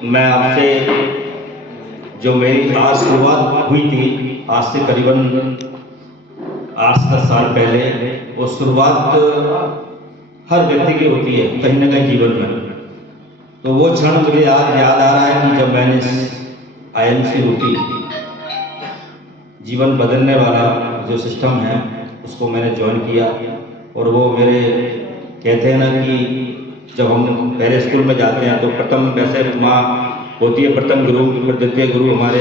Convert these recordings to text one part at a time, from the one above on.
मैं आपसे जो मेरी आज शुरुआत हुई थी, आज से करीबन 8-10 साल पहले, वो शुरुआत हर व्यक्ति की होती है कहीं ना कहीं जीवन में। तो वो क्षण मुझे आज याद आ रहा है कि जब मैंने IMC रूपी जीवन बदलने वाला जो सिस्टम है उसको मैंने ज्वाइन किया। और वो मेरे कहते हैं ना कि जब हम पहले स्कूल में जाते हैं तो प्रथम वैसे माँ होती है प्रथम गुरु, द्वितीय गुरु हमारे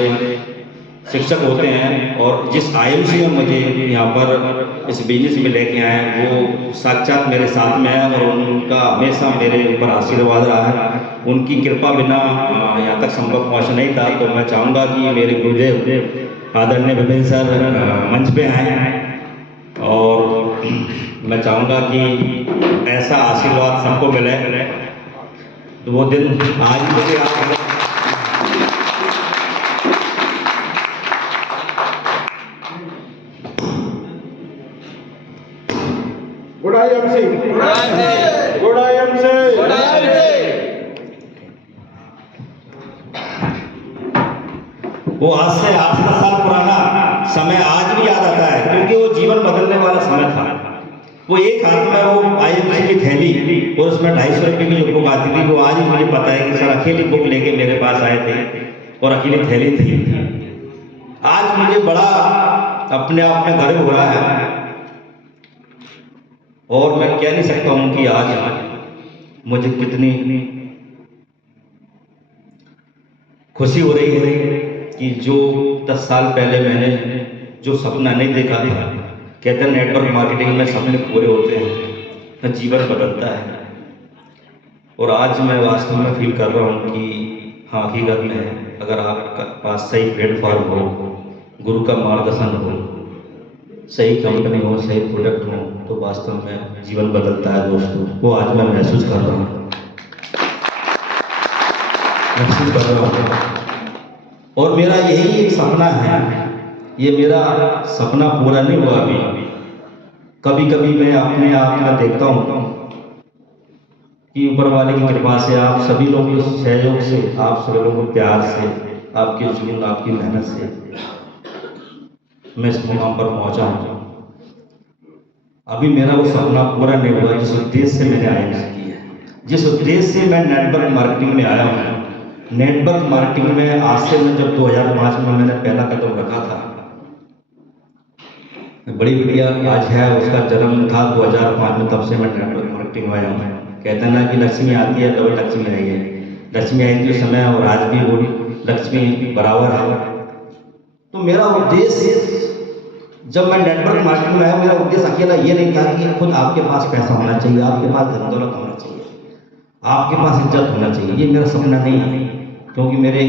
शिक्षक होते हैं। और जिस IMC में मुझे यहाँ पर इस बिजनेस में लेके आए वो साक्षात मेरे साथ में है और उनका हमेशा मेरे ऊपर आशीर्वाद रहा है। उनकी कृपा बिना यहाँ तक संभव पहुँच नहीं था। तो मैं चाहूँगा कि मेरे गुरुदेव आदरणीय विपिन सर मंच पे आए और मैं चाहूँगा कि ऐसा आशीर्वाद सबको मिले। तो वो दिन आज मुझे गुड IMC, गुड IMC। वो आज से 8-10 साल पुराना समय आज भी याद आता है क्योंकि वो जीवन बदलने वाला समय था। वो एक हाथ में वो IMC की थैली और उसमें 250 रुपये की जो बुक आती थी वो आज भी मुझे पता है कि सर अकेली बुक लेके मेरे पास आए थे और अकेली थैली थी। आज मुझे बड़ा अपने आप में गर्व हो रहा है और मैं कह नहीं सकता हूँ कि आज मुझे कितनी खुशी हो रही है कि जो 10 साल पहले मैंने जो सपना नहीं देखा था, कहते हैं नेटवर्क मार्केटिंग में सपने पूरे होते हैं तो जीवन बदलता है। और आज मैं वास्तव में फील कर रहा हूँ कि हाँ हकीकत में अगर आपके पास सही प्लेटफॉर्म हो, गुरु का मार्गदर्शन हो, सही कंपनी हो, सही प्रोडक्ट हो तो वास्तव में जीवन बदलता है दोस्तों। वो आज मैं महसूस कर रहा हूँ, और मेरा यही एक सपना है। ये मेरा सपना पूरा नहीं हुआ अभी। कभी कभी मैं अपने आप में देखता हूँ कि ऊपर वाले की कृपा से, आप सभी लोगों के सहयोग से, आप सभी लोगों के प्यार से, आपके जुनून, आपकी मेहनत से मैं इस मुकाम पर पहुंचा हूँ। अभी मेरा वो सपना पूरा नहीं हुआ जिस उद्देश्य से मैंने IMC की है, जिस उद्देश्य से मैं नेटवर्क मार्केटिंग में आया हूँ। नेटवर्क मार्केटिंग में आज से मैं जब 2005 में मैंने पहला कदम रखा था, बड़ी बढ़िया आज है उसका जन्म था 2005 में, तब से मैं नेटवर्क मार्केटिंग में आया हूँ। कहते हैं ना कि लक्ष्मी आती है डबल लक्ष्मी आई है। लक्ष्मी आई थी उस समय और आज भी वो लक्ष्मी बराबर है। तो मेरा उद्देश्य जब मैं नेटवर्क मार्केटिंग में आया, मेरा उद्देश्य अकेला ये नहीं था कि खुद आपके पास पैसा होना चाहिए, आपके पास धन दौलत होना चाहिए, आपके पास इज्जत होना चाहिए। ये मेरा सपना नहीं है, क्योंकि मेरे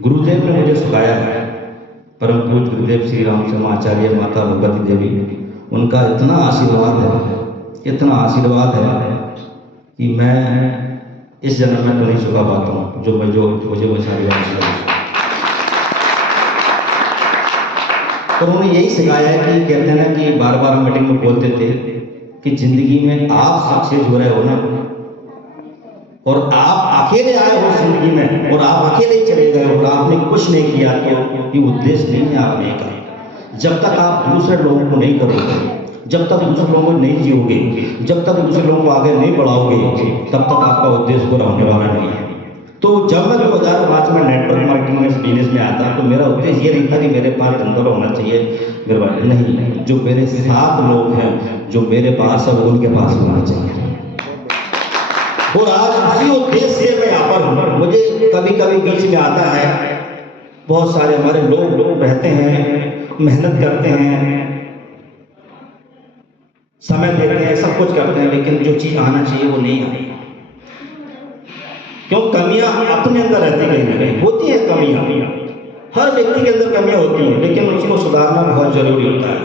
गुरुदेव ने मुझे सिखाया है, परम पूज्य गुरुदेव श्री रामचंद्र आचार्य माता भगवती देवी, उनका इतना आशीर्वाद है, इतना आशीर्वाद है कि मैं इस जन्म में तो नहीं चुका पाता हूँ जो मुझे वो सारी आशीर्वाद। और उन्होंने यही सिखाया है कि कहते हैं ना कि बार बार मीटिंग में बोलते थे कि जिंदगी में आप सक्सेस हो रहे हो ना, और आप अकेले आए हो जिंदगी में और आप अकेले ही चले गए और आपने कुछ नहीं किया तो ये उद्देश्य नहीं है आपने का। जब तक आप दूसरे लोगों को नहीं करोगे, जब तक दूसरे लोगों को नहीं जियोगे, जब तक दूसरे लोगों को आगे नहीं बढ़ाओगे, तब तक आपका उद्देश्य पूरा होने वाला नहीं है। तो जब मैं 2005 में नेटवर्क मार्केटिंग में बिजनेस में आता तो मेरा उद्देश्य ये नहीं था कि मेरे पास धंधा होना चाहिए, मेरे पास नहीं, जो मेरे साथ लोग हैं, जो मेरे पास है वो उनके पास होना चाहिए। और आज उसी उद्देश्य से मैं यहाँ पर हूँ। मुझे कभी कभी बीच में आता है, बहुत सारे हमारे लोग रहते हैं, मेहनत करते हैं, समय देते हैं, सब कुछ करते हैं, लेकिन जो चीज़ आना चाहिए वो नहीं आई। क्यों? कमियां अपने अंदर रहती कहीं ना कहीं होती हैं। कमियां हर व्यक्ति के अंदर कमियां होती हैं, लेकिन उसको सुधारना बहुत जरूरी होता है।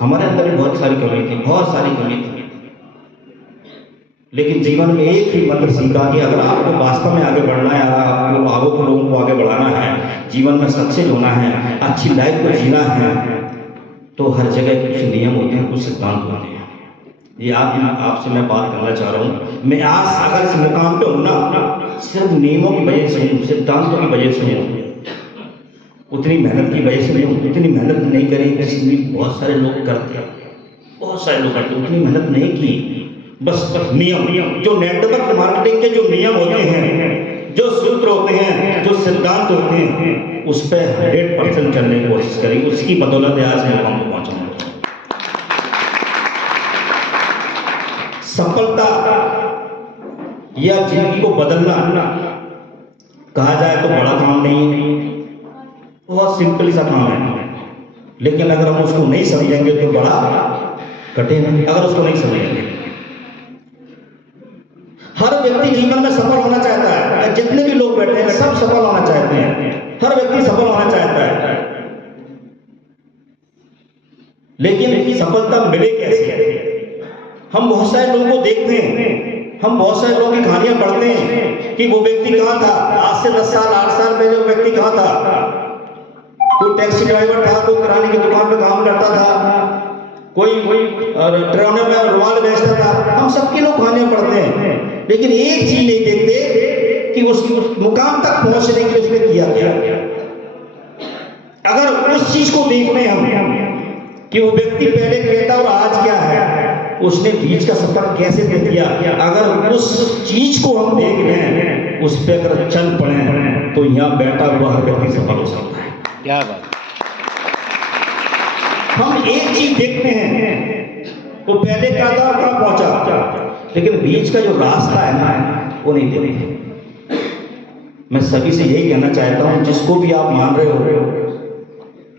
हमारे अंदर भी बहुत सारी कमी थी, बहुत सारी कमी थी, लेकिन जीवन में एक ही मंत्र सीखा कि अगर आपको वास्तव में आगे बढ़ना है, अगर आपको आगों को लोगों को आगे बढ़ाना है, जीवन में सक्सेस होना है, अच्छी लाइफ को जीना है, तो हर जगह कुछ नियम होते हैं, कुछ सिद्धांत होते हैं। ये आपसे मैं बात करना चाह रहा हूँ। मैं आज अगर इस मुकाम पे हूँ ना, सिर्फ नियमों की वजह से हूँ, सिद्धांतों की वजह से हूँ, उतनी मेहनत की वजह से नहीं हूँ। उतनी मेहनत नहीं करी जितनी बहुत सारे लोग करते हैं, बहुत सारे लोग करते हैं, उतनी मेहनत नहीं की। बस नियम, जो नेटवर्क मार्केटिंग के जो नियम होते हैं, जो सूत्र होते हैं, जो सिद्धांत होते हैं, उस पर 100% चलने की कोशिश करी। उसकी बदौलत आज मैं मुकाम पर पहुंचा हूं। सफलता या जिंदगी को बदलना कहा जाए तो बड़ा काम नहीं है, बहुत सिंपल सा काम है। लेकिन अगर हम उसको नहीं समझेंगे तो बड़ा कठिन है। अगर उसको नहीं समझेंगे, हर व्यक्ति जीवन में सफल होना चाहता है। जितने भी लोग बैठे हैं सब सफल होना चाहते हैं, हर व्यक्ति सफल होना चाहता है। लेकिन सफलता मिले कैसे? हम बहुत सारे लोगों को देखते हैं, हम बहुत सारे लोगों की कहानियां पढ़ते हैं कि वो व्यक्ति कहाँ था आज से 10 साल 8 साल पहले। वो व्यक्ति कहाँ था? कोई टैक्सी ड्राइवर था, कोई किराने की दुकान पे काम करता था, कोई ट्रेनों में रुमाल बेचता था। हम सबकी लोग कहानियां पढ़ते हैं, लेकिन एक चीज नहीं देखते कि उस मुकाम तक पहुंचने के लिए उसने किया क्या। अगर उस चीज को देख लें हम कि वो व्यक्ति पहले क्या था और आज क्या है, उसने बीच का सफर कैसे तय किया, अगर उस चीज को हम देख लें, उस पर अगर चल पड़े तो यहाँ बैठा हुआ हर व्यक्ति सफल हो सकता है। क्या बात। हम एक चीज देखते हैं, वो पहले क्या था, कहाँ पहुंचा, लेकिन बीच का जो रास्ता है ना, वो नहीं देखते। मैं सभी से यही कहना चाहता हूं, जिसको भी आप मान रहे हो,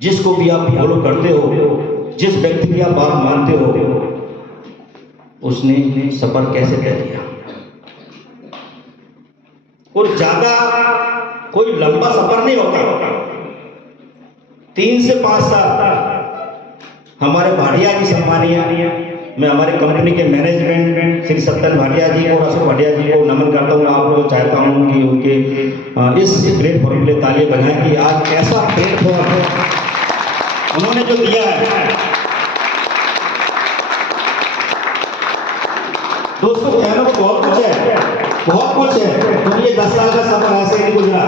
जिसको भी आप फॉलो करते हो, जिस व्यक्ति की आप बात मानते हो, उसने सफर कैसे तय किया। और ज्यादा कोई लंबा सफर नहीं होता, 3 से 5 साल। हमारे भाटिया जी सम्मानीय, मैं हमारे कंपनी के मैनेजमेंट श्री सत्तर भाटिया जी और अशोक भाटिया जी को नमन करता हूँ। आप लोग चाहता हूँ कि उनके इस प्लेटफॉर्म के लिए तालियां बजाएं कि आज ऐसा प्लेटफॉर्म उन्होंने जो दिया है। दोस्तों कहना तो बहुत कुछ है, बहुत कुछ है, क्योंकि ये 10 साल का सफर ऐसे नहीं गुजरा,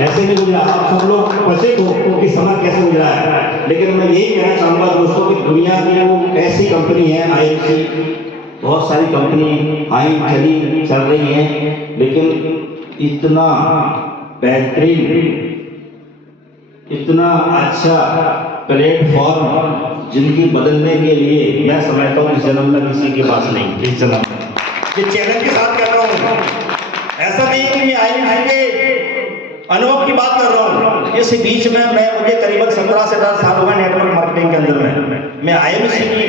ऐसे नहीं गुजरा। आप सब लोग पछे हो कि समय कैसे गुजरा है, लेकिन मैं यही कहना चाहूंगा दोस्तों कि दुनिया की ऐसी कंपनी है IMC, बहुत सारी कंपनी आई चली चल रही हैं, लेकिन इतना बेहतरीन, इतना अच्छा प्लेटफॉर्म जिंदगी बदलने के लिए मैं समझता हूँ इस जन्म में किसी के पास नहीं। इस जन्म में ये चैलेंज के साथ कर रहा हूँ, ऐसा नहीं कि मैं IMC के अनुभव की बात कर रहा हूँ। इस बीच में मुझे करीबन 17 से 18 साल हुआ नेटवर्क मार्केटिंग के अंदर में। मैं IMC की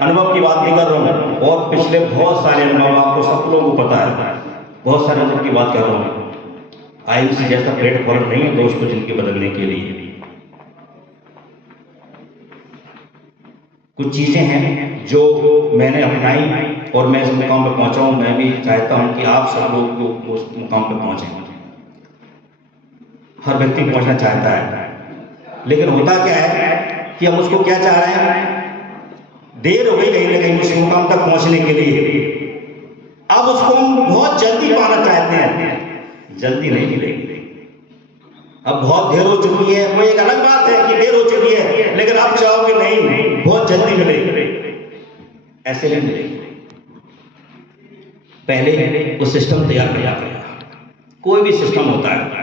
अनुभव की बात नहीं कर रहा हूँ, और पिछले बहुत सारे अनुभव आपको सब लोगों को पता है, बहुत सारे अनुभव की बात कर रहा हूँ। IMC जैसा प्लेटफॉर्म नहीं है दोस्तों जिंदगी बदलने के लिए। कुछ चीजें हैं जो मैंने अपनाई और मैं इस मुकाम पर पहुंचा हूं। मैं भी चाहता हूं कि आप सब लोग उस मुकाम पर पहुंचे। हर व्यक्ति पहुंचना चाहता है, लेकिन होता क्या है कि हम उसको क्या चाह रहे हैं, देर हो गई कहीं ना कहीं उस मुकाम तक पहुंचने के लिए। अब उसको हम बहुत जल्दी पाना चाहते हैं, जल्दी नहीं मिलेगी। अब बहुत देर हो चुकी है, वो एक अलग बात है कि देर हो चुकी है, लेकिन आप चाहोगे नहीं बहुत जल्दी मिलेगी, ऐसे नहीं मिलेगी। पहले वो सिस्टम तैयार किया गया। कोई भी सिस्टम होता है,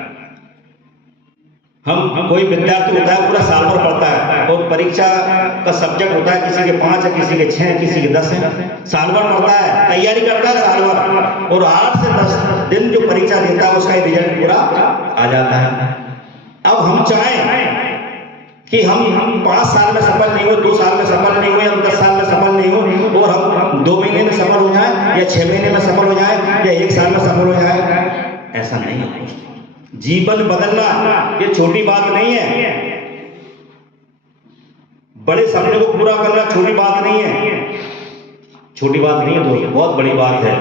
हम कोई विद्यार्थी होता है पूरा साल भर पढ़ता है, और परीक्षा का सब्जेक्ट होता है किसी के 5 है, किसी के 6 है, किसी के 10 है। साल भर पढ़ता है, तैयारी करता है साल भर, और 8 से 10 दिन जो परीक्षा देता है उसका रिजल्ट पूरा आ जाता है। अब हम चाहें कि हम 5 साल में सफल नहीं हो, 2 साल में सफल नहीं हुए, हम 10 साल में सफल नहीं हो, और हम 2 महीने में सफल हो जाए, या 6 महीने में सफल हो जाए, या 1 साल में सफल हो जाए, ऐसा नहीं है। जीवन बदलना ये छोटी बात नहीं है, बड़े सपने को पूरा करना छोटी बात नहीं है, छोटी बात नहीं है दोस्तों, बहुत बड़ी बात है।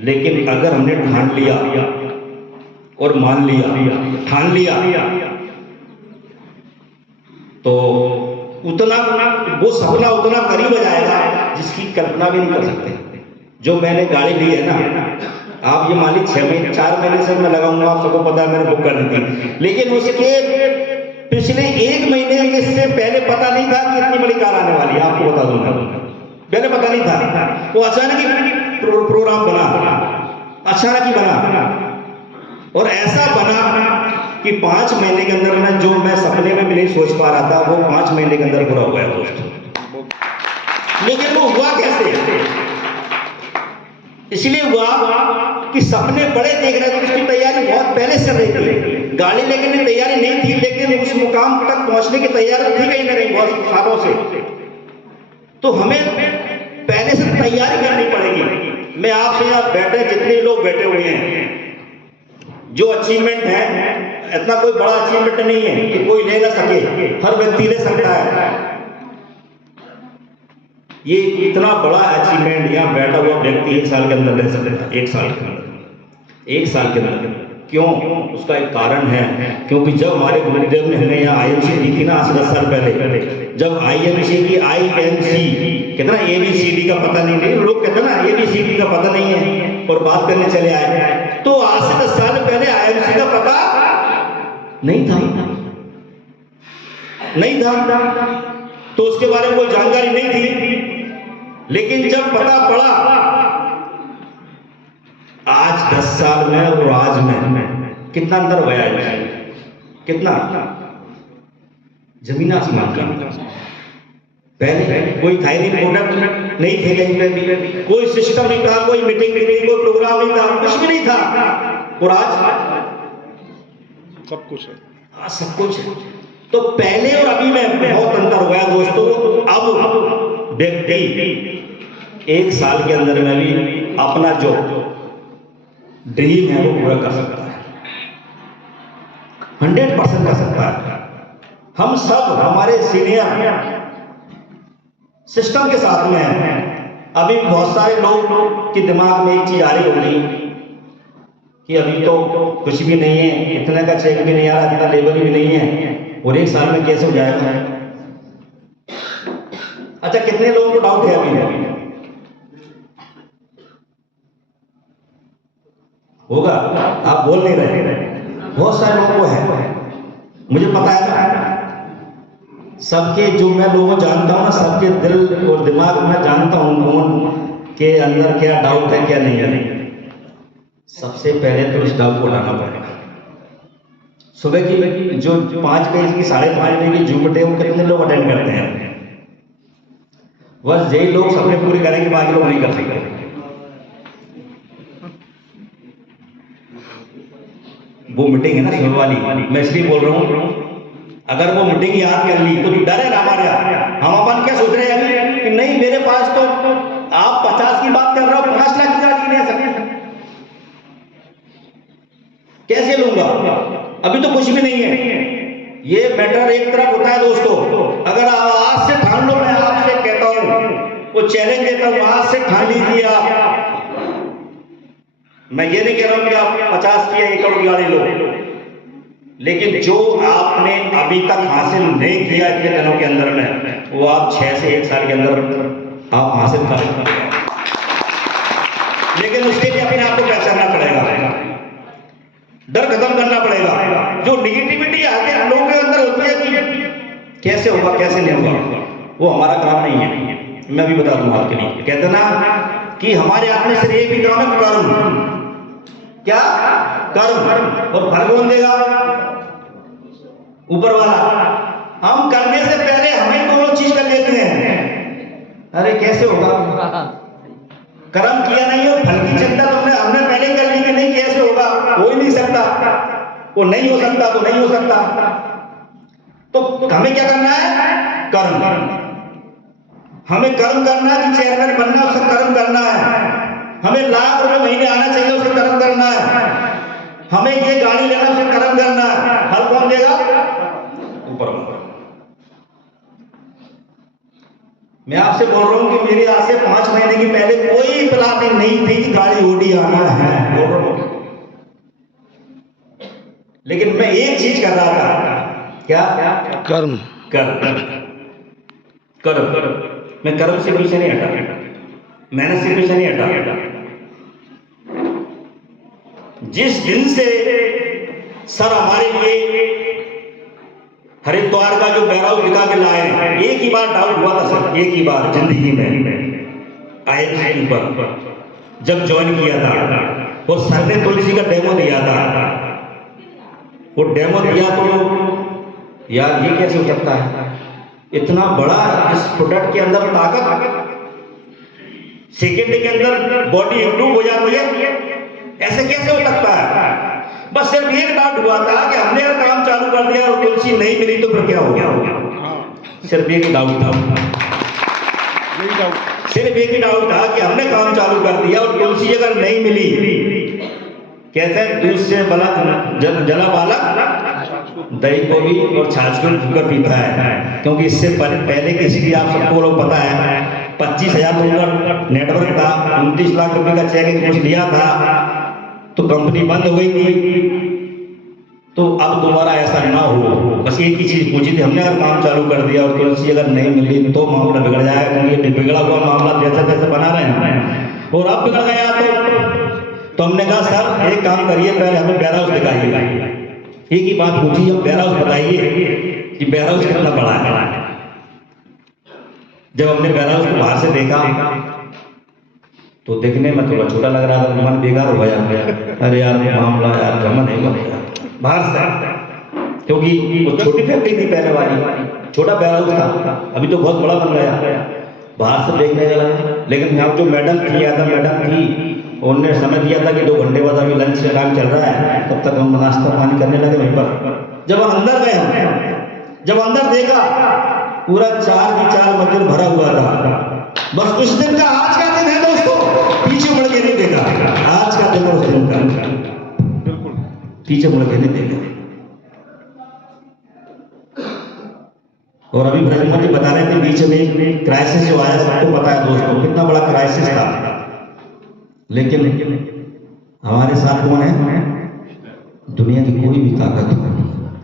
लेकिन अगर हमने ठान लिया और मान लिया, ठान लिया, तो उतना वो सपना उतना करीब आ जाएगा जिसकी कल्पना भी नहीं कर सकते। जो मैंने गाड़ी ली है ना, आप ये मान लीजिए 6 महीने 4 महीने से मैं लगाऊंगा, आप सबको पता है मैंने बुक कर दी थी, लेकिन उसके पिछले 1 महीने के से पहले पता नहीं था कि इतनी बड़ी कार आने वाली है। आपको बता दूंगा, पहले पता नहीं था। वो अचानक ही प्रोग्राम बना, अचानक ही बना, और ऐसा बना कि 5 महीने के अंदर में जो मैं सपने में भी नहीं सोच पा रहा था वो 5 महीने के अंदर पूरा हो गया दोस्तों। लेकिन वो हुआ कैसे? इसलिए हुआ कि सपने बड़े देख रहे थे, उसकी तैयारी बहुत पहले से रही थी। गाड़ी लेने की तैयारी नहीं थी, लेकिन उस मुकाम तक पहुंचने की तैयारी थी कहीं ना कहीं बहुत सालों से। तो हमें पहले से तैयारी करनी पड़ेगी। मैं आपसे यहाँ बैठे जितने लोग बैठे हुए हैं, जो अचीवमेंट है, इतना कोई बड़ा अचीवमेंट नहीं है कि कोई ले ना सके, हर व्यक्ति ले सकता है। ये इतना बड़ा अचीवमेंट यहाँ बैठा हुआ व्यक्ति 1 साल के अंदर ले सकता है। 1 साल के अंदर, 1 साल के अंदर। क्यों? उसका एक कारण है, क्योंकि जब हमारे गुरुदेव ने हमें यहाँ IMC दी थी ना, आज से 10 साल पहले, जब IMC की IMC कितना ABCD का पता नहीं, लोग कहते ना ABCD का पता नहीं है और बात करने चले आए, तो आज से 10 साल पहले IMC का पता नहीं था, नहीं था, तो उसके बारे में कोई जानकारी नहीं थी। लेकिन जब पता पड़ा आज 10 साल में और आज में कितना अंतर हुआ है, कितना जमीन आसमान का। पहले कोई था नहीं, प्रोडक्ट नहीं थे कहीं पे भी, कोई सिस्टम नहीं था, कोई मीटिंग नहीं थी, कोई प्रोग्राम नहीं था, कुछ भी नहीं था, और आज सब कुछ है, आज सब कुछ है। तो पहले और अभी में बहुत अंतर हुआ है दोस्तों। अब व्यक्ति 1 साल के अंदर में भी अपना जो ड्रीम है वो पूरा कर सकता है, 100% कर सकता है। हम सब हमारे सीनियर सिस्टम के साथ में हैं। अभी बहुत सारे लोग के दिमाग में एक चीज आ रही होगी कि अभी तो कुछ भी नहीं है, इतने का चेक भी नहीं आ रहा, इतना लेबर भी नहीं है, और 1 साल में कैसे हो जाएगा? अच्छा, कितने लोगों को डाउट है अभी? होगा, आप बोल नहीं रहे, बहुत सारे लोगों को है, मुझे पता है ना। सबके जो मैं लोगों जानता हूं ना, सबके दिल और दिमाग में जानता हूं कौन के अंदर क्या डाउट है क्या नहीं है। सबसे पहले तो इस डाउट को हटाना पड़ेगा। सुबह की जो 5 बजे की 5:30 बजे की जूम मीटिंग कितने लोग अटेंड करते हैं? बस यही लोग सपने पूरे करेंगे, बाकी लोग नहीं कर सकते। वो मीटिंग है ना सुबह वाली, मैं इसलिए बोल रहा हूं, अगर वो मीटिंग याद कर ली तो डर है ना हमारे यहाँ। हम अपन क्या सोच रहे हैं अभी कि नहीं मेरे पास तो आप 50 की बात कर रहे हो, 5 लाख की गाड़ी ले सकते, कैसे लूंगा? अभी तो कुछ भी नहीं है। ये मैटर एक तरफ होता है दोस्तों, अगर आज से ठान लो, मैं आपसे कहता हूं, वो चैलेंज देता हूं, आज से ठान लीजिए आप। मैं ये नहीं कह रहा हूं कि आप 50 की 1 करोड़ की गाड़ी लो, लेकिन जो आपने अभी तक हासिल नहीं किया इतने दिनों के अंदर में, वो आप 6 से 1 साल के अंदर आप हासिल कर सकते हैं। लेकिन उसके लिए अपने आप को पहचानना पड़ेगा, डर खत्म करना पड़ेगा। जो निगेटिविटी आगे लोगों के अंदर होती है कि कैसे होगा कैसे नहीं होगा, वो हमारा काम नहीं है। मैं भी बता दूंगा आपके लिए। कहते ना कि हमारे हाथ में सिर्फ एक ही काम है, कर्म। क्या? कर्म। और फल कौन देगा? ऊपर वाला। हम करने से पहले हमें दोनों चीज कर लेते हैं। अरे कैसे होगा? कर्म किया नहीं हो, फल की चिंता तुमने हमने पहले कर ली कि नहीं, कैसे होगा? हो ही नहीं सकता, वो नहीं हो सकता तो नहीं हो सकता। तो हमें क्या करना है? कर्म। हमें कर्म करना है कि चेयरमैन बनना, उसका कर्म करना है। हमें लाख रुपए महीने आना चाहिए, उसका कर्म करना है। हमें ये गाड़ी लेना, उसका कर्म करना है। फल कौन देगा? ऊपर वाला। मैं आपसे बोल रहा हूं कि मेरे आज से 5 महीने की पहले कोई प्लानिंग नहीं थी कि गाड़ी ओडी आना है, बोल रहा हूं। लेकिन मैं एक चीज कर रहा था, क्या? कर्म। कर्म। कर्म। मैं कर्म से पीछे नहीं हटा, मेहनत से पीछे नहीं हटा। जिस दिन से सर हमारे लिए हरिद्वार का जो बैराउज दिखा के लाए, एक ही बार डाउट हुआ था सर, एक ही बार जिंदगी में IMC पर जब ज्वाइन किया था, और सर ने तुलसी का डेमो दिया था। वो डेमो दिया तो यार ये कैसे हो सकता है, इतना बड़ा इस प्रोडक्ट के अंदर ताकत, सेकेंड के अंदर बॉडी इंप्रूव हो जाती है, ऐसे कैसे हो सकता है। बस सिर्फ एक डाउट हुआ था कि हमने अगर काम चालू कर दिया और तुलसी नहीं मिली तो फिर क्या हो गया। सिर्फ एक डाउट था, सिर्फ एक ही डाउट था कि हमने काम चालू कर दिया और तुलसी अगर नहीं मिली, कहते हैं दूध से बला जला वाला दही को भी और छाछ को भी पीता है, क्योंकि इससे पहले की हिस्ट्री आप सबको लोग पता है, 25,000 का नेटवर्क था, 29 लाख रुपए का चेक कुछ लिया था, तो कंपनी बंद हो गई थी। तो अब दोबारा ऐसा ना हो, बस एक ही चीज पूछी थी, हमने अगर काम चालू कर दिया और तुलसी अगर नहीं मिली तो मामला बिगड़ जाएगा, क्योंकि बिगड़ा हुआ मामला जैसे तैसे बना रहे हैं, और अब बिगड़ गया तो हमने कहा सर एक काम करिए, पहले हमें बैराउज दिखाइए। एक ही बात पूछी, हम बैराउज बताइए कि बैराउज कितना बड़ा है। जब हमने बैराउज को बाहर से देखा तो देखने में थोड़ा छोटा लग रहा था, मन बेकार हो गया, अरे यार मामला यार जमा नहीं हो गया बाहर से, क्योंकि वो छोटी फैक्ट्री थी पहले वाली, छोटा बैराउज था, अभी तो बहुत बड़ा बन गया। बाहर से देखने लगा, लेकिन यहाँ जो मैडम थी उन्होंने समय दिया था कि 2 घंटे बाद अभी लंच का टाइम चल रहा है, तब तक हम नाश्ता पानी करने लगे वहीं पर। जब हम अंदर गए, जब अंदर देखा पूरा 4 की 4 मंजिल भरा हुआ था। बस उस दिन का, आज का दिन है दोस्तों, पीछे मुड़ के नहीं देखा, आज का दिन उस दिन का, पीछे मुड़ के नहीं देखा। और अभी ब्रह्मा जी बता रहे थे बीच में क्राइसिस जो आया, सबको पता है दोस्तों कितना बड़ा क्राइसिस था, लेकिन हमारे साथ कौन है, दुनिया की कोई भी ताकत,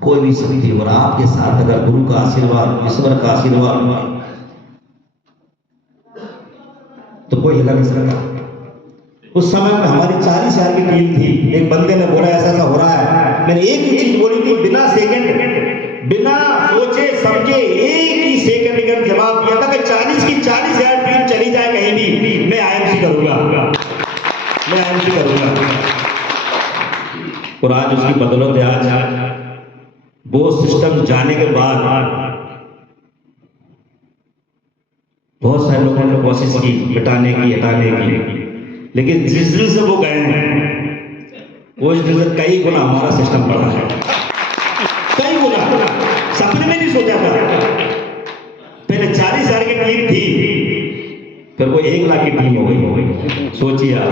कोई भी शक्ति, और आपके साथ अगर गुरु का आशीर्वाद, ईश्वर का आशीर्वाद, तो कोई हिला नहीं सकता। उस समय में हमारी 40 हजार की टीम थी, एक बंदे ने बोला ऐसा ऐसा हो रहा है, मैंने एक ही चीज बोली थी, बिना सेकंड, बिना सोचे समझे एक ही सेकंड का जवाब दिया था कि 40 की 40 हजार टीम चली जाए कहीं भी, मैं IMC करूंगा, मैं IMC करूंगा। और आज उसकी बदौलत है, आज वो सिस्टम जाने के बाद बहुत सारे लोगों ने कोशिश की मिटाने की, हटाने की, लेकिन जिस दिन से वो गए हैं उस दिन से कई गुना हमारा सिस्टम बढ़ा है, कई गुना, सपने में नहीं सोचा था। पहले 40 हजार की टीम थी, फिर वो 1 लाख की टीम हो गई, सोचिए आप।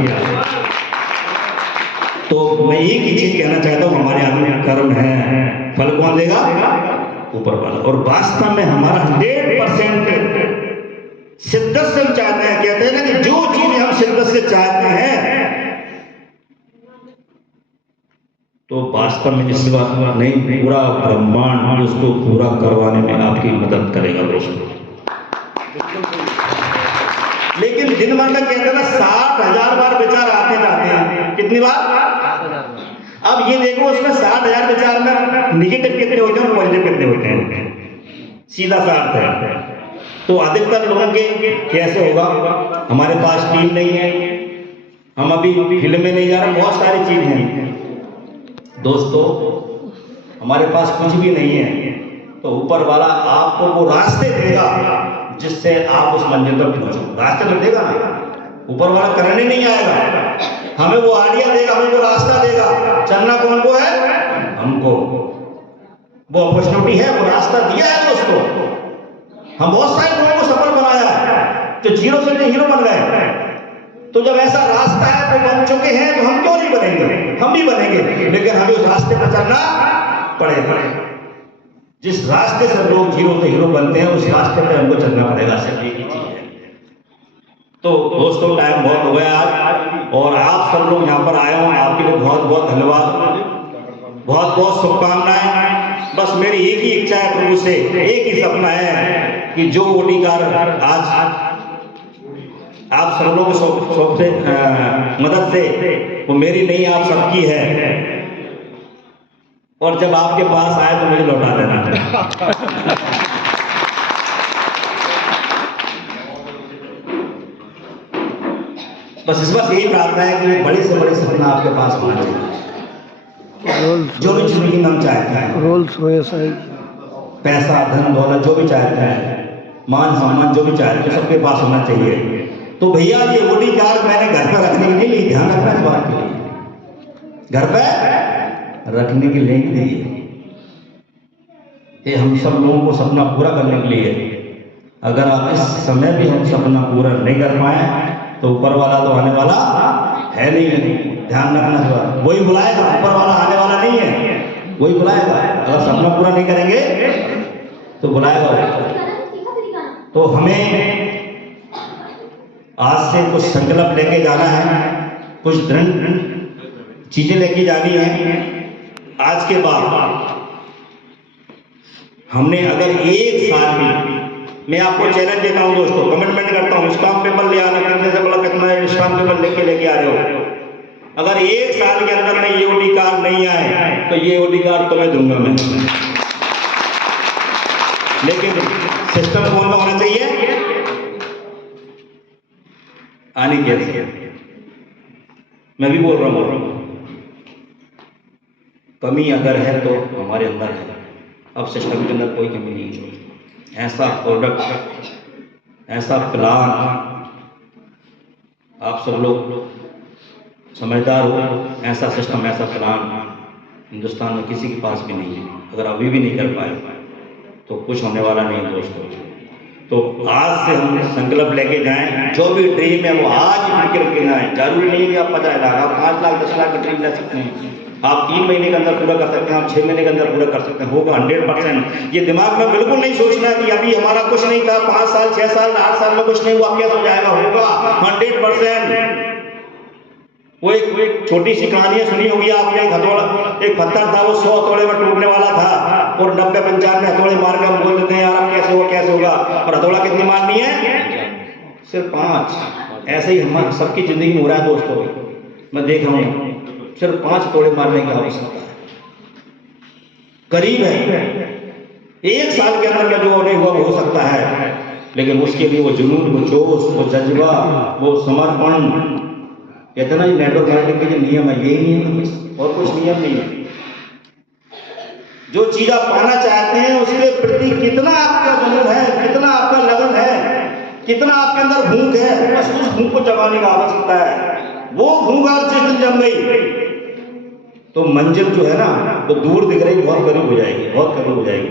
तो मैं एक ही चीज कहना चाहता हूँ, हमारे हाथ में कर्म है, फल कौन देगा, ऊपर वाला। और वास्तव में हमारा 100% शिद्दत से हम चाहते हैं, कहते हैं ना कि जो चीज हम शिद्दत से चाहते हैं, तो वास्तव में इस बात नहीं, पूरा ब्रह्मांड उसको पूरा करवाने में आपकी मदद करेगा दोस्तों। लेकिन दिन भर में कहते हैं ना 60,000 बार विचार आते जाते हैं, कितनी बार, अब ये देखो उसमें 60,000 विचार में निगेटिव कितने होते हैं और पॉजिटिव कितने होते हैं, सीधा सा अर्थ है। तो अधिकतर लोगों के कैसे होगा, हमारे पास टीम नहीं है, हम अभी फिल्म में नहीं जा रहे, बहुत सारी चीज हैं दोस्तों, हमारे पास कुछ भी नहीं है, तो ऊपर वाला आपको वो रास्ते देगा जिससे आप उस मंजिल पर पहुंचो, रास्ते तो देगा ना, ऊपर वाला करने नहीं आएगा, हमें वो आइडिया देगा, हमें वो रास्ता देगा। चलना कौन को है, हमको, वो अपॉर्चुनिटी है, वो रास्ता दिया है दोस्तों। हम बहुत सारे लोगों को सफल बनाया है, जो जीरो से हीरो बन गए। तो जब ऐसा रास्ता है तो बन चुके हैं, तो हम क्यों नहीं बनेंगे, हम भी बनेंगे, लेकिन हमें उस रास्ते पर चलना पड़ेगा। जिस रास्ते से लोग जीरो से हीरो बनते हैं, उस रास्ते पे हमको चलना पड़ेगा, सिर्फ एक ही चीज है। तो दोस्तों टाइम बहुत हो गया आज, और आप सब लोग यहाँ पर आए हो, आपके लिए बहुत बहुत धन्यवाद, बहुत बहुत शुभकामनाएं। बस मेरी एक ही इच्छा है प्रभु से, एक ही सपना है कि जो ओडीकार आज आप सब लोगों के मदद से वो मेरी नहीं, आप सबकी है। और जब आपके पास आए तो मुझे लौटा देना। बस इस बार यही प्रार्थना है कि बड़े से बड़े सपना आपके पास होना चाहिए। जो भी जिंदगी में हम चाहते हैं, रोल्स रॉयस है, पैसा, धन, दौलत, जो भी चाहते हैं, मान सम्मान जो भी चाहते हैं, सबके पास होना चाहिए। तो भैया ये ओडी कार मैंने घर पर रखने के लिए नहीं, ध्यान रखना इस बात के लिए, घर पर रखने के लिए नहीं, ये हम सब लोगों को सपना पूरा करने के लिए। अगर आप इस समय भी हम सपना पूरा नहीं कर पाए तो ऊपर वाला तो आने वाला है नहीं है, ध्यान रखना इस बात। वही बुलाएगा, ऊपर वाला आने वाला नहीं है, वही बुलाएगा। अगर सपना पूरा नहीं करेंगे तो बुलाएगा वो। तो हमें आज से कुछ संकल्प लेके जाना है, कुछ दृढ़ चीजें लेके जानी है। आज के बाद हमने अगर एक साल भी, मैं आपको चैलेंज देता हूं दोस्तों, कमिटमेंट करता हूं, स्टाम्प पेपर ले आना, कितने से बड़ा कितना स्टाम्प पेपर लेके आ रहे हो। अगर एक साल के अंदर में ये ओडी कार्ड नहीं आए तो ये ओडी कार्ड तुम्हें दूंगा मैं। लेकिन सिस्टम कौन सा होना चाहिए, आने कैसे, मैं भी बोल रहा हूं, कमी अगर है तो हमारे अंदर है। अब सिस्टम के अंदर कोई कमी नहीं है। ऐसा प्रोडक्ट, ऐसा प्लान, आप सब लोग समझदार हो, ऐसा सिस्टम, ऐसा प्लान हिंदुस्तान में किसी के पास भी नहीं है। अगर अभी भी नहीं कर पाए तो कुछ होने वाला नहीं है दोस्तों। तो आज से हम संकल्प लेके जाएं, जो भी ड्रीम है वो आज ही फिक्र के जाएं। जरूरी नहीं है कि आप 50 लाख, आप 5 लाख 10 लाख का ड्रीम ले सकते हैं, आप 3 महीने के अंदर पूरा कर सकते हैं, आप 6 महीने के अंदर पूरा कर सकते हैं, होगा 100%। ये दिमाग में बिल्कुल नहीं सोचना कि अभी हमारा कुछ नहीं था, 5 साल 6 साल 8 साल में कुछ नहीं हुआ, क्या हो जाएगा, होगा 100%। वो एक छोटी सी कहानी सुनी होगी आपने, एक पत्थर था, वो 100 हथौड़े में टूटने वाला था और 90-95 हथौड़े मार कर हम बोल देते हैं यार अब कैसे होगा, और हथौड़ा कितनी मारनी है, सिर्फ 5। ऐसे ही हम सबकी जिंदगी में हो रहा है दोस्तों, मैं देख रहा हूँ, सिर्फ 5 हथौड़े मारने की आवश्यकता है, करीब है। 1 साल के अंदर में जो नहीं हुआ वो हो सकता है, लेकिन उसके लिए वो जुनून, वो जोश, वो जज्बा, वो समर्पण, इतना ही नेटवर्क मार्केटिंग के जो नियम है, यही नियम है, और कुछ नियम नहीं है। जो चीज आप पाना चाहते हैं उसके प्रति कितना आपका जुनून है, कितना आपका लगन है, कितना आपके अंदर भूख है, बस उस भूख को जगाने की आवश्यकता है। वो भूख आज जिस दिन जम गई तो मंजिल जो है ना वो दूर दिख रही, बहुत करीब हो जाएगी, बहुत करीब हो जाएगी।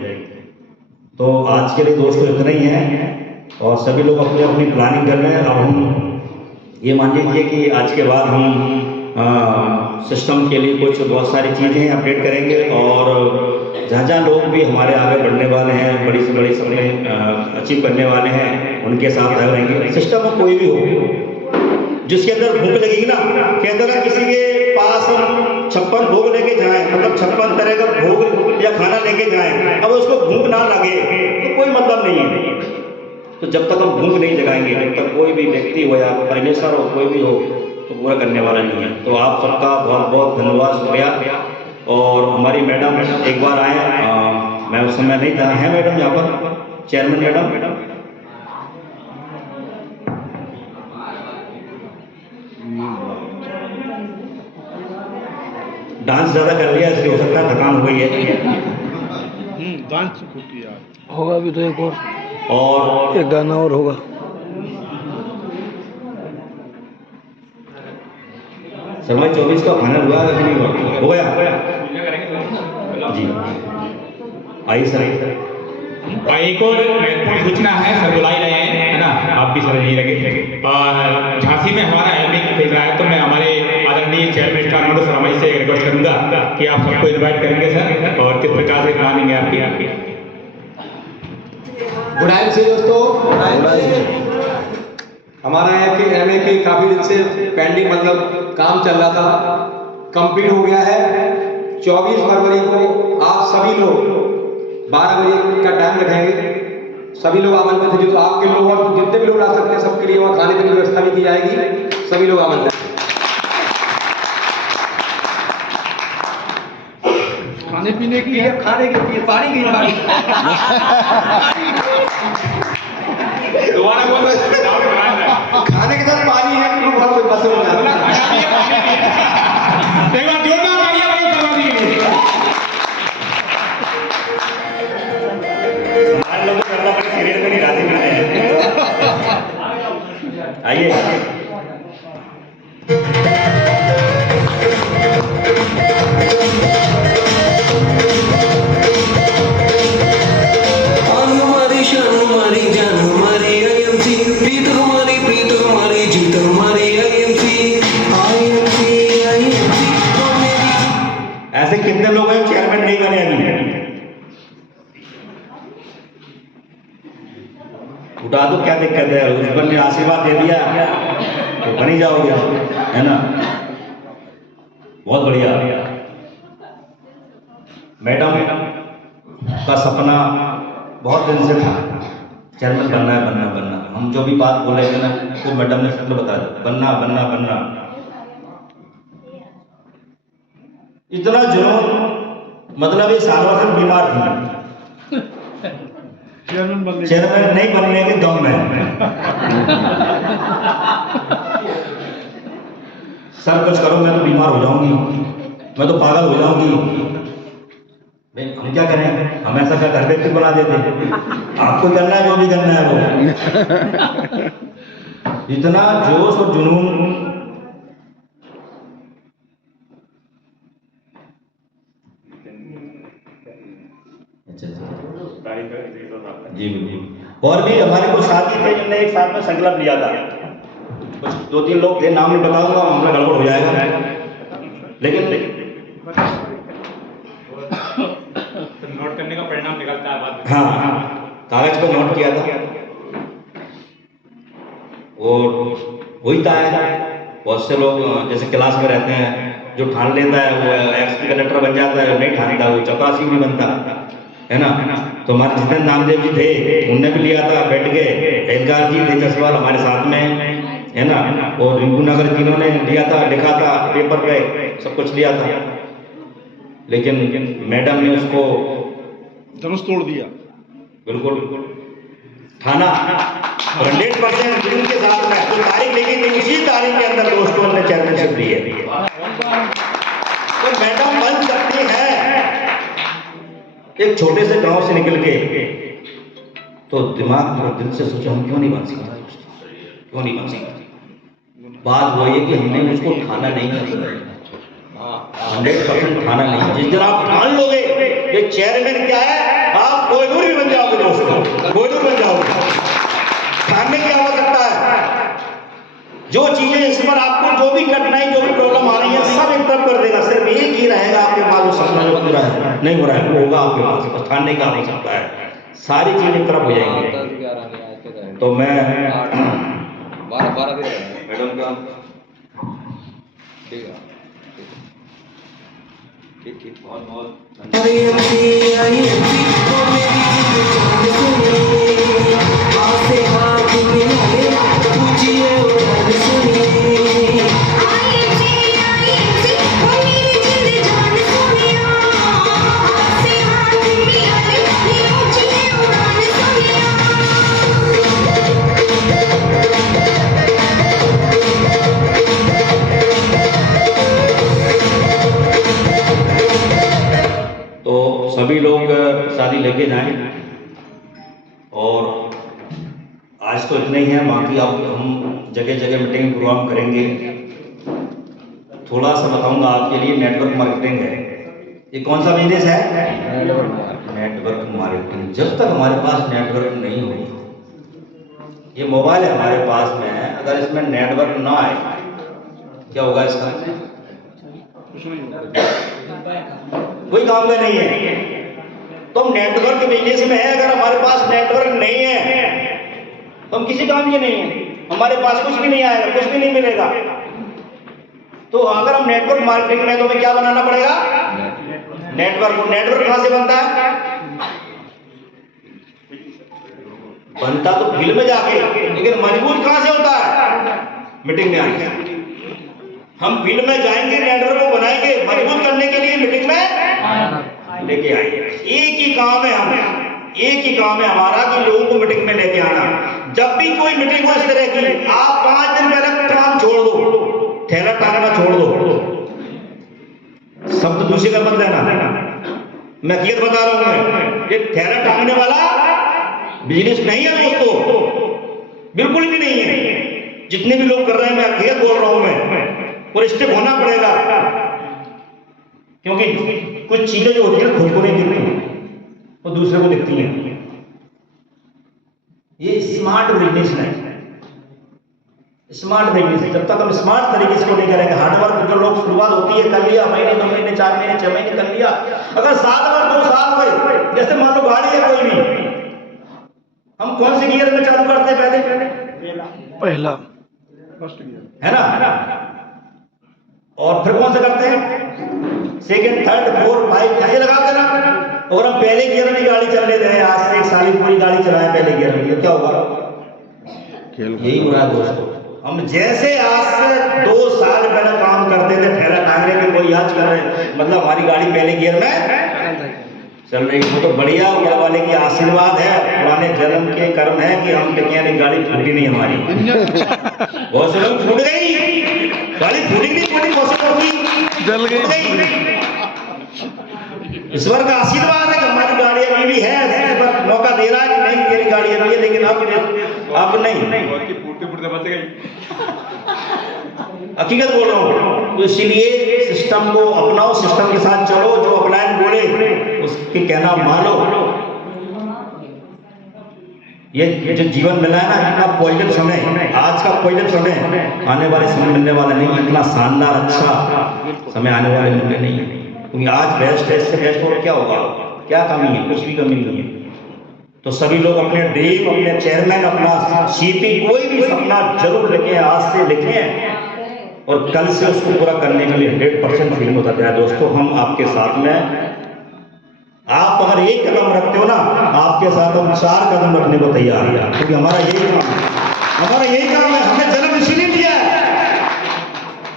तो आज के लिए दोस्तों इतना ही है, और सभी लोग अपनी अपनी प्लानिंग कर रहे हैं। अब हम ये मान लीजिए कि आज के बाद हम सिस्टम के लिए कुछ बहुत सारी चीज़ें अपडेट करेंगे, और जहाँ लोग भी हमारे आगे बढ़ने वाले हैं, बड़ी से बड़ी सपने अचीव करने वाले हैं, उनके साथ रहेंगे। सिस्टम में कोई भी हो, जिसके अंदर भूख लगेगी ना, कहते हैं किसी के पास हम 56 भोग लेके जाएं, मतलब 56 तरह का भोग या खाना लेके जाएं, अब उसको भूख ना लगे तो कोई मतलब नहीं है। तो जब तक हम भूख नहीं जगाएंगे, जब तक कोई भी व्यक्ति हो या परमेश्वर हो, कोई भी हो, तो पूरा करने वाला नहीं है। तो आप सबका बहुत बहुत धन्यवाद, शुक्रिया। और हमारी मैडम एक बार आए, मैं उस समय नहीं था, है मैडम यहाँ पर, चेयरमैन मैडम, डांस ज़्यादा कर लिया इसलिए हो सकता है थकान हो गई है। डांस होगा भी तो एक और एक गाना और होगा। समय 24 का फाइनल हुआ है, नहीं हुआ, हो गया जी। आइए सर, एक और महत्वपूर्ण सूचना है, सर बुलाई रहे हैं, है ना, आप भी सर यही लगे। और झांसी में हमारा एमपी खेल रहा है, तो मैं हमारे आदरणीय चेयरमैन स्टार मनोज शर्मा जी से रिक्वेस्ट करूंगा कि आप सबको इनवाइट करेंगे सर, और किस प्रकार से प्लानिंग है आपकी। गुडाई से दोस्तों, हमारा एमए की काफी दिन से पेंडिंग, मतलब काम चल रहा था, कंप्लीट हो गया है। 24 फरवरी को आप सभी लोग 12 बजे का टाइम रखेंगे, सभी लोग आमंत्रित हैं। जो आपके लोग और जितने भी लोग आ सकते हैं सबके लिए वहाँ खाने पीने की व्यवस्था भी की जाएगी, सभी लोग आमंत्रित हैं। खाने पीने की ये है। खाने की होती है, पानी की पानी दोबारा बोलो, डाउट हो रहा है। खाने के साथ पानी है तो बहुत कोई बस हो जाता है। खाना भी है, पानी भी है। तो एक बार जोरदार तालियां बजाओ सरवादी के लिए। हमारे लोग तो अपने सीरियल को नहीं राजी करते हैं। आइए। हमारी शान हमारी जान हमारी आईएमसी प्रीत हमारी जीत हमारी आईएमसी ऐसे कितने लोग हैं चेयरमैन नहीं बने अभी? उठा दो, क्या दिक्कत है? उस पर ने आशीर्वाद दे दिया तो बन ही जाओगे, है ना? बहुत बढ़िया। मैडम का सपना बहुत दिन से था, चेयरमैन बनना है, बनना बनना। हम जो भी बात बोले थे ना, तो मैडम ने सबको बता दिया, बनना बनना बनना। इतना जुनून, मतलब ये सालों से बीमार थी, चेयरमैन बनने चेयरमैन नहीं बनने के दम में। सर कुछ करो, मैं तो बीमार हो जाऊंगी, मैं तो पागल हो जाऊंगी। भाई हम क्या करें? हम ऐसा क्या घर पे क्यों बना देते? आपको करना है जो भी करना है वो। इतना जोश और जुनून। अच्छा जी बिल्कुल। और भी हमारे कुछ साथी थे जिन्होंने एक साथ में संकल्प लिया था। कुछ 2-3 लोग थे, नाम नहीं बताऊंगा, हमारा गड़बड़ हो जाएगा। लेकिन नोट करने का परिणाम निकलता है बाद में। हाँ, कागज पे नोट किया था और होता है। बहुत से लोग जैसे क्लास में रहते हैं, जो ठान लेता है वो एक्स कलेक्टर बन जाता है, नहीं ठानता वो चपरासी भी बनता है ना। तो हमारे जितने नामदेव जी थे उनने भी लिया था, बैठ के एलगार जी थे जसवाल हमारे साथ में, है ना। और रिंकू नगर जिन्होंने लिया था, लिखा था पेपर पे, सब कुछ लिया था। लेकिन मैडम ने उसको धनुष तोड़ दिया। बिल्कुल ठाना 100% जुनून के साथ में जो तारीख लिखी थी उसी तारीख के अंदर दोस्तों ने चेयरमैनशिप ली है। तो मैडम बन सकती है एक छोटे से गांव से निकल के। तो दिमाग और दिल से सोचा हम क्यों नहीं बन सकते दोस्तों, क्यों नहीं बन सकते। बात वो ये कि हमने उसको ठाना नहीं है, 100% ठाना नहीं। जिस दिन आप ठान लोगे ये चेयरमैन क्या है, आप कोहिनूर भी बन जाओगे दोस्तों, कोहिनूर बन जाओगे। ठानने क्या हो सकता है? जो चीजें इस पर आपको जो भी कठिनाई, जो भी प्रॉब्लम आ रही है, सब एक तरफ कर देगा। सिर्फ एक ही रहेगा आपके पास, वो सपना जो पूरा है नहीं हो रहा है वो होगा आपके पास, बस ठानने का हो सकता है। सारी चीजें एक तरफ हो जाएंगी। तो मैं मैडम का ठीक बहुत बहुत सभी लोग शादी लेके जाएं। और आज तो इतना ही है, बाकी अब हम जगह जगह मीटिंग प्रोग्राम करेंगे। थोड़ा सा बताऊंगा आपके लिए, नेटवर्क मार्केटिंग है। ये कौन सा बिजनेस है? Network marketing. जब तक हमारे पास नेटवर्क नहीं होगा, ये मोबाइल है हमारे पास में है, अगर इसमें नेटवर्क ना आए क्या होगा इसका? कोई काम का नहीं है। तो हम नेटवर्क बिजनेस में है, अगर हमारे पास नेटवर्क नहीं है तो हम किसी काम के नहीं है, हमारे पास कुछ भी नहीं आएगा, कुछ भी नहीं मिलेगा। तो अगर हम नेटवर्क मार्केटिंग में, तो हमें क्या बनाना पड़ेगा? नेटवर्क। नेटवर्क कहां से बनता है? बनता तो फील्ड में जाके, लेकिन मजबूत कहां से होता है? मीटिंग में आके। हम फील्ड में जाएंगे, नेटवर्क को बनाएंगे, मजबूत करने के लिए मीटिंग में लेके आइए। एक ही काम है एक ही काम है हमारा कि लोगों को मीटिंग में लेके आना। जब भी कोई मीटिंग हो इस तरह की, आप 5 दिन पहले काम छोड़ दो, थैला टांगना छोड़ दो, शब्द दूसरे का मत लेना, मैं हकीकत बता रहा हूं। मैं ये थैला टांगने वाला बिजनेस नहीं है दोस्तों, बिल्कुल भी नहीं है। जितने भी लोग कर रहे हैं, मैं हकीकत बोल रहा हूं मैं, और स्टेप होना पड़ेगा, क्योंकि कुछ चीजें जो होती है खुद को नहीं दिखती, वो दूसरे को दिखती हैं। ये स्मार्ट बिजनेस है, स्मार्ट बिजनेस। जब तक हम स्मार्ट तरीके से नहीं करेंगे, हार्डवर्क जो लोग शुरुआत होती है कर लिया, महीने 2 महीने 4 महीने 6 महीने कर लिया, अगर 7 बार 2 साल हुए, जैसे मान लो गाड़ी है कोई भी, हम कौन से गियर में चालू करते हैं? पहला है ना, और फिर कौन से करते हैं? सेकंड, थर्ड, फोर्थ, 5 ऐसे लगाते ना। और हम पहले गियर में गाड़ी चलने दें, आज से 1 साल की पूरी गाड़ी चलाएं पहले गियर में, क्या होगा? यही हो रहा है दोस्तों। हम जैसे आज से 2 साल पहले काम करते थे, थैला टांगने के कोई आज कर रहे, मतलब हमारी गाड़ी पहले गियर में चल रही। वो तो बढ़िया, ऊपर वाले की आशीर्वाद है, पुराने जन्म के कर्म है कि हम मैकेनिक गाड़ी फूटी नहीं हमारी। बहुत से लोग फूट गई गाड़ी, फूटी नहीं फूटी, बहुत से लोग जल गई। ईश्वर का आशीर्वाद है कि हमारी गाड़ी अभी भी है, ईश्वर मौका दे रहा है कि नहीं तेरी गाड़ी अभी है, लेकिन अब नहीं, फूटते फूटते बच गई। हकीकत बोल रहा हूँ। तो इसीलिए सिस्टम को अपनाओ, सिस्टम के साथ चलो, जो अपलाइन बोले उसके कहना मानो। ये जो जीवन मिला है ना, इतना पॉजिटिव समय, आज का पॉजिटिव समय आने वाले समय मिलने वाला नहीं, इतना शानदार अच्छा समय आने वाले मिलने नहीं है। क्योंकि आज बेस्ट है, इससे बेस्ट और क्या होगा? क्या कमी है? कुछ भी कमी नहीं है। तो सभी लोग अपने ड्रीम, अपने चेयरमैन, अपना सीपी, कोई भी सपना जरूर लिखें, आज से लिखें, और कल से उसको पूरा करने के लिए 100% फीलिंग होता है। दोस्तों, हम आपके साथ में, आप अगर 1 कदम रखते हो ना, आपके साथ हम 4 कदम रखने को तैयार हैं, क्योंकि हमारा यही काम है। हमें जन्म इसलिए दिया है,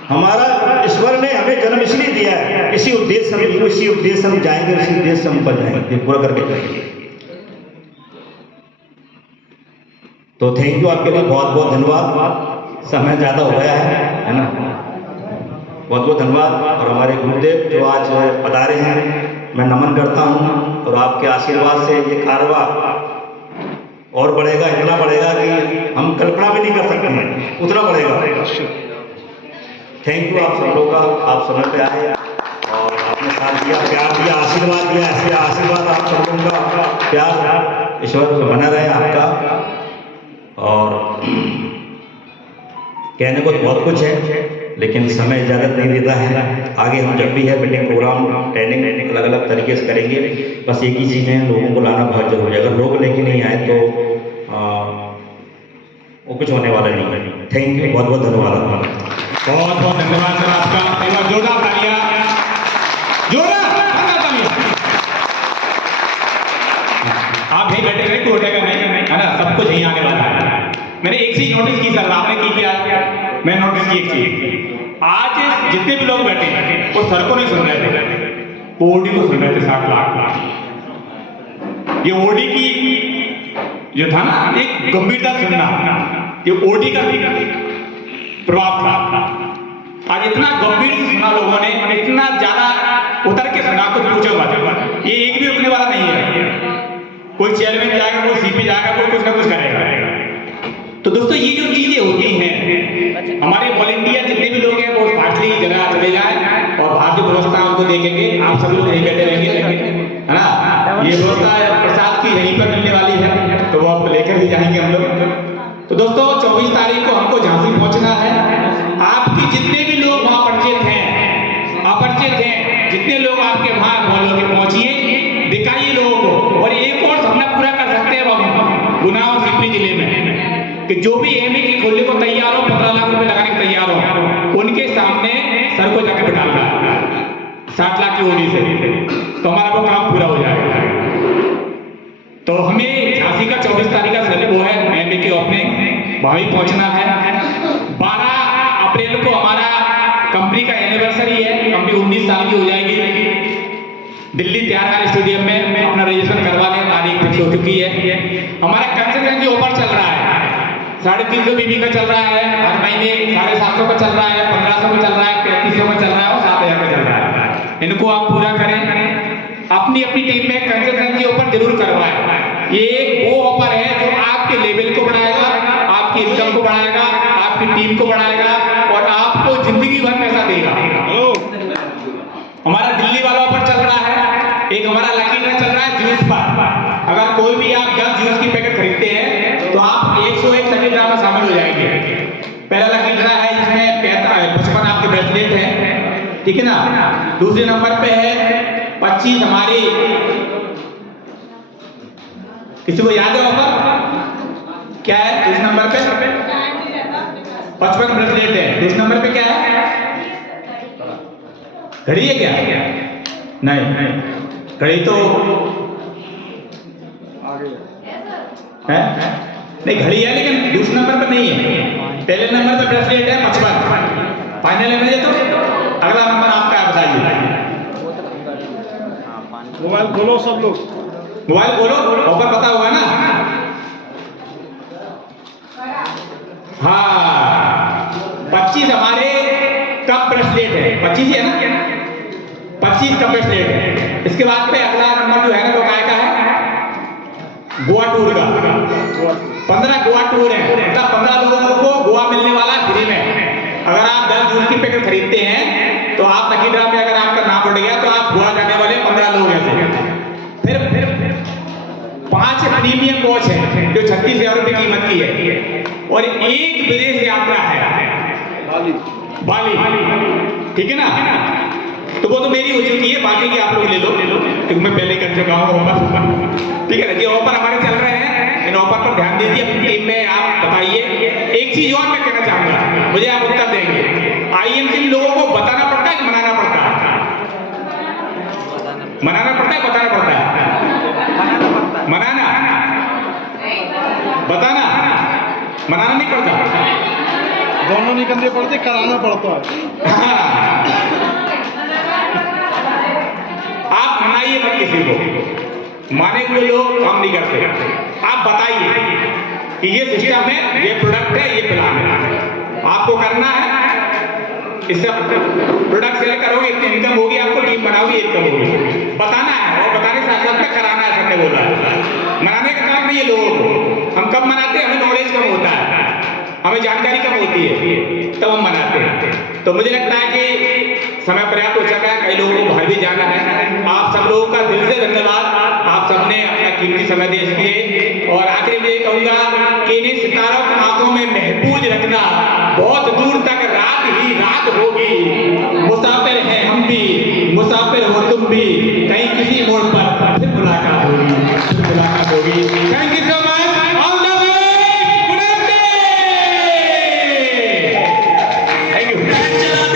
हमारा ईश्वर ने हमें जन्म इसलिए दिया है, इसी उद्देश्य हम जाएंगे, इसी उद्देश्य हम पर जाएंगे, पूरा करके जाएंगे। तो थैंक यू, आपके लिए बहुत बहुत धन्यवाद। समय ज़्यादा हो गया है ना, बहुत बहुत धन्यवाद। और हमारे गुरुदेव जो आज पधारे हैं, मैं नमन करता हूँ, और आपके आशीर्वाद से ये कारवा और बढ़ेगा, इतना बढ़ेगा कि हम कल्पना भी नहीं कर सकते हैं, उतना बढ़ेगा। थैंक यू आप सब लोगों का, आप समय पे आए और आपने साथ दिया, प्यार दिया, आशीर्वाद दिया। ऐसे आशीर्वाद आप सब लोगों का, प्यार ईश्वर बना रहे आपका। और कहने को बहुत कुछ है, लेकिन समय इजाज़त नहीं देता है। आगे हम जब भी है मीटिंग, प्रोग्राम, ट्रेनिंग अलग अलग तरीके से करेंगे। बस एक ही चीज़ है, लोगों को लाना बहुत जरूरी है। अगर लोग लेके नहीं आए तो वो कुछ होने वाला नहीं है। थैंक यू, बहुत बहुत धन्यवाद। बहुत बहुत धन्यवाद सर आपका। एक बार जोरदार तालियां, आप यहीं बैठे रहे, कोई उठेगा नहीं, है ना, सब कुछ यहीं आने वाला है। मैंने एक चीज नोटिस की सर, आपने की क्या? मैं नोटिस की एक चीज, आज जितने भी लोग बैठे हैं वो सर को नहीं सुन रहे थे, ओडी को सुन रहे थे। 60 लाख ये ओडी की जो था ना, एक गंभीरता सुनना, ये ओडी का प्रभाव था। आज इतना गंभीर से सुना लोगों ने, इतना ज्यादा उतर के सुना, कुछ पूछो मत। ये एक भी रुकने वाला नहीं है। कोई चेयरमैन जाएगा, कोई सीपी जाएगा, कोई कुछ ना कुछ करेगा। तो दोस्तों, ये जो चीजें होती हैं, हमारे वॉलंटियर जितने भी लोग हैं वो फास्टली जगह चले जाएं और भारतीय व्यवस्था उनको देखेंगे। आप सभी लोग यहीं बैठे रहेंगे, है ना। ये व्यवस्था प्रसाद की यहीं पर मिलने वाली है, तो वो आप लेकर ही जाएंगे हम लोग। तो दोस्तों, 24 तारीख को हमको झांसी पहुंचना है। आपके जितने भी लोग वहां परिचित हैं, अपरिचित हैं, जितने लोग आपके वहां बोलोगे, पहुंचिए, दिखाइए लोगों को। और एक और सपना पूरा कर सकते हैं हम गुना और सिपरी जिले में, कि जो भी एमए की खोलने को तैयार हो, 15 लाख रुपए लगाने को तैयार हो, उनके सामने सर को जाकर बिठाना है 60 लाख की ओडी से, तो हमारा वो काम पूरा हो जाएगा। तो हमें झांसी का 24 तारीख का वो है एमए के ओपनिंग, वहीं पहुंचना है। 12 अप्रैल को हमारा कंपनी का एनिवर्सरी है, कंपनी 19 साल की हो जाएगी। दिल्ली त्यागराज स्टेडियम में अपना रजिस्ट्रेशन करवाने तारीख फिक्स हो चुकी है। हमारा कंसिस्टेंसी ऑफर चल रहा है, 350 बीबी का चल रहा है, हर महीने 750 का चल रहा है, 1500 का चल रहा है, 3500 का चल रहा है और 7000 का चल रहा है। इनको आप पूरा करें, अपनी अपनी टीम में कंसिस्टेंसी ऑफर जरूर करवाएं। ये एक वो ऑफर है जो आपके लेवल को बढ़ाएगा, आपकी इनकम को बढ़ाएगा, आपकी टीम को बढ़ाएगा और आपको जिंदगी भर पैसा देगा। हमारा दिल्ली वाला ऑफर चल रहा है, एक हमारा लकी ड्रा चल रहा है जूस पर। अगर कोई भी आप 10 जूस की पैकेट खरीदते हैं तो आप 101 लकी ड्रा में शामिल हो जाएंगे। पहला लकी ड्रा है जिसमें 55 आपके ब्रेसलेट है, ठीक है ना। दूसरे नंबर पे है 25 हमारी, किसी को याद है ऑफर क्या है? दूसरे नंबर पे 55 ब्रेसलेट है। दूसरे नंबर पे क्या है? घड़ी है क्या? नहीं, घड़ी तो है नहीं, घड़ी है लेकिन दूसरे नंबर पर नहीं है। पहले नंबर पे ब्रेसलेट है 55, फाइनल है मुझे। तो अगला नंबर आपका है, बताइए। मोबाइल खोलो सब लोग, मोबाइल खोलो, ऑफर पता होगा ना। हाँ, 25 हमारे कप ब्रेसलेट है, 25 है ना, 25 कप ब्रेसलेट है। इसके बाद पे अगला नंबर जो है ना वो काय का है? गोवा टूर का। 15 गोवा टूर है, मतलब 15 लोगों को गोवा मिलने वाला है फ्री में। अगर आप 10 जूस की पैकेट खरीदते हैं तो आप लकी ड्रा में अगर आपका नाम बढ़ गया तो आप गोवा जाने वाले 15 लोग हैं। फिर 5 प्रीमियम वॉच है जो 36,000 रुपए कीमत की है और एक विदेश यात्रा है बाली, ठीक है ना। तो वो तो मेरी हो चुकी है, बाकी की आप लोग ले लो, क्योंकि मैं पहले कर चुका हूँ ऑफर, ठीक है ना। ये ऑफर हमारे चल रहे हैं, इन ऑफर पर ध्यान दीजिए। अपनी टीम में आप बताइए। एक चीज और मैं कहना चाहूंगा, मुझे आप उत्तर देंगे। IMC लोगों को बताना पड़ता है कि मनाना पड़ता है? मनाना पड़ता है, बताना पड़ता है? मनाना, बताना, मनाना नहीं पड़ता। दोनों नहीं करने पड़ते, कराना पड़ता है। हाँ। आप मनाइए मत किसी को, माने हुए लोग काम नहीं करते। आप बताइए कि ये सिस्टम है, ये प्रोडक्ट है, ये प्लान है, आपको करना है। इससे प्रोडक्ट सेल करोगे, इतनी इनकम होगी, आपको टीम बनाओगे, इनकम होगी। बताना है और बताने साथ साथ में कराना है, सबने बोला है। मनाने का काम नहीं है लोगों को। हम कब मनाते हैं? हमें नॉलेज कम होता है, हमें जानकारी कम होती है, तब हम मनाते हैं। तो मुझे लगता है कि समय पर्याप्त हो चुका है, कई लोगों को बाहर भी जाना है। आप सब लोगों का दिल से धन्यवाद, आप सबने अपना कीमती समय दे दिए। और आखिर में ये कहूंगा कि इन्हें सितारों की आंखों में महफूज रखना, बहुत दूर तक